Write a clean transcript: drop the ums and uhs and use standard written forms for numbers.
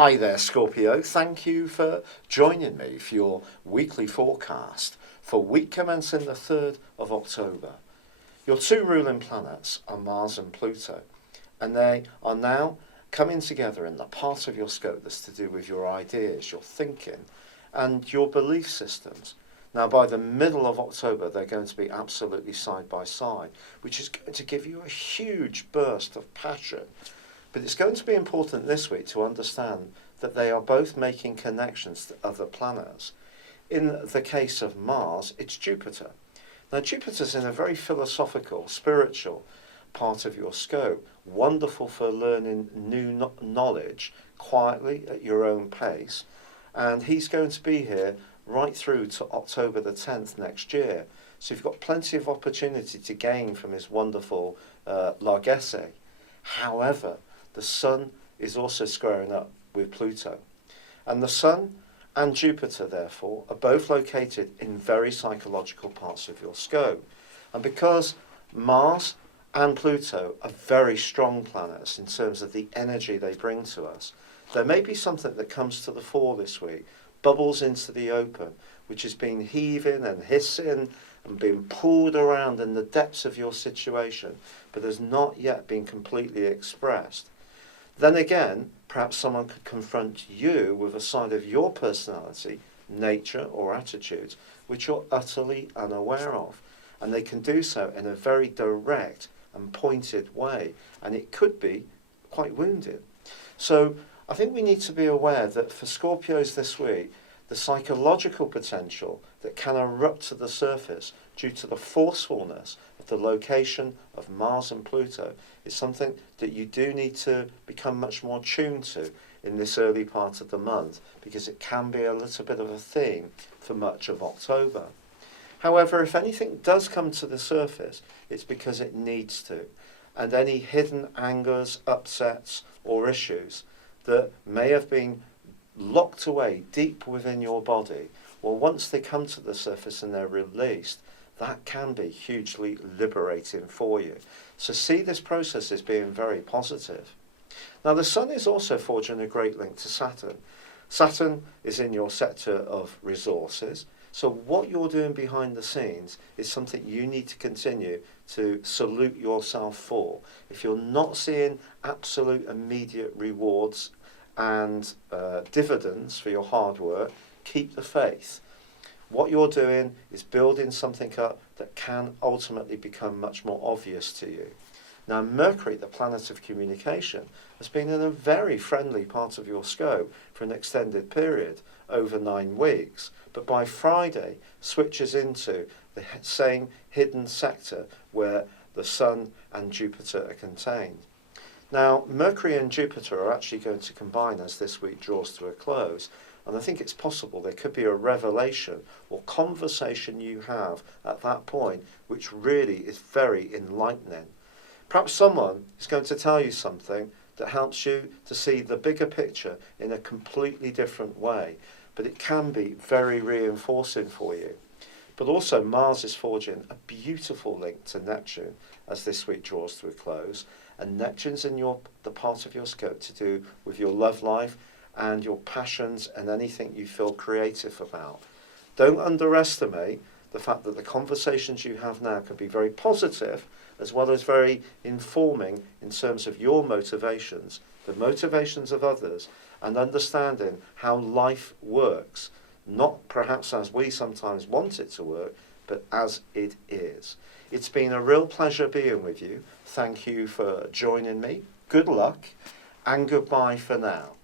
Hi there, Scorpio. Thank you for joining me for your weekly forecast for week commencing the 3rd of October. Your two ruling planets are Mars and Pluto, and they are now coming together in the part of your scope that's to do with your ideas, your thinking, and your belief systems. Now, by the middle of October, they're going to be absolutely side by side, which is going to give you a huge burst of passion. But it's going to be important this week to understand that they are both making connections to other planets. In the case of Mars, it's Jupiter. Now, Jupiter's in a very philosophical, spiritual part of your scope, wonderful for learning new knowledge quietly at your own pace. And he's going to be here right through to October the 10th next year. So you've got plenty of opportunity to gain from his wonderful largesse. However, the Sun is also squaring up with Pluto. And the Sun and Jupiter, therefore, are both located in very psychological parts of your scope. And because Mars and Pluto are very strong planets in terms of the energy they bring to us, there may be something that comes to the fore this week, bubbles into the open, which has been heaving and hissing and being pulled around in the depths of your situation, but has not yet been completely expressed. Then again, perhaps someone could confront you with a side of your personality, nature or attitudes, which you're utterly unaware of. And they can do so in a very direct and pointed way, and it could be quite wounding. So I think we need to be aware that for Scorpios this week, the psychological potential that can erupt to the surface due to the forcefulness of the location of Mars and Pluto is something that you do need to become much more tuned to in this early part of the month, because it can be a little bit of a theme for much of October. However, if anything does come to the surface, it's because it needs to. And any hidden angers, upsets, or issues that may have been locked away deep within your body, well, once they come to the surface and they're released, that can be hugely liberating for you. So see this process as being very positive. Now, the Sun is also forging a great link to Saturn. Saturn is in your sector of resources. So what you're doing behind the scenes is something you need to continue to salute yourself for. If you're not seeing absolute immediate rewards and dividends for your hard work, keep the faith. What you're doing is building something up that can ultimately become much more obvious to you. Now, Mercury, the planet of communication, has been in a very friendly part of your scope for an extended period, over 9 weeks, but by Friday switches into the same hidden sector where the Sun and Jupiter are contained. Now, Mercury and Jupiter are actually going to combine as this week draws to a close, and I think it's possible there could be a revelation or conversation you have at that point which really is very enlightening. Perhaps someone is going to tell you something that helps you to see the bigger picture in a completely different way, but it can be very reinforcing for you. But also Mars is forging a beautiful link to Neptune as this week draws to a close, and Neptune's in the part of your scope to do with your love life and your passions and anything you feel creative about. Don't underestimate the fact that the conversations you have now can be very positive as well as very informing in terms of your motivations, the motivations of others, and understanding how life works, not perhaps as we sometimes want it to work, but as it is. It's been a real pleasure being with you. Thank you for joining me. Good luck and goodbye for now.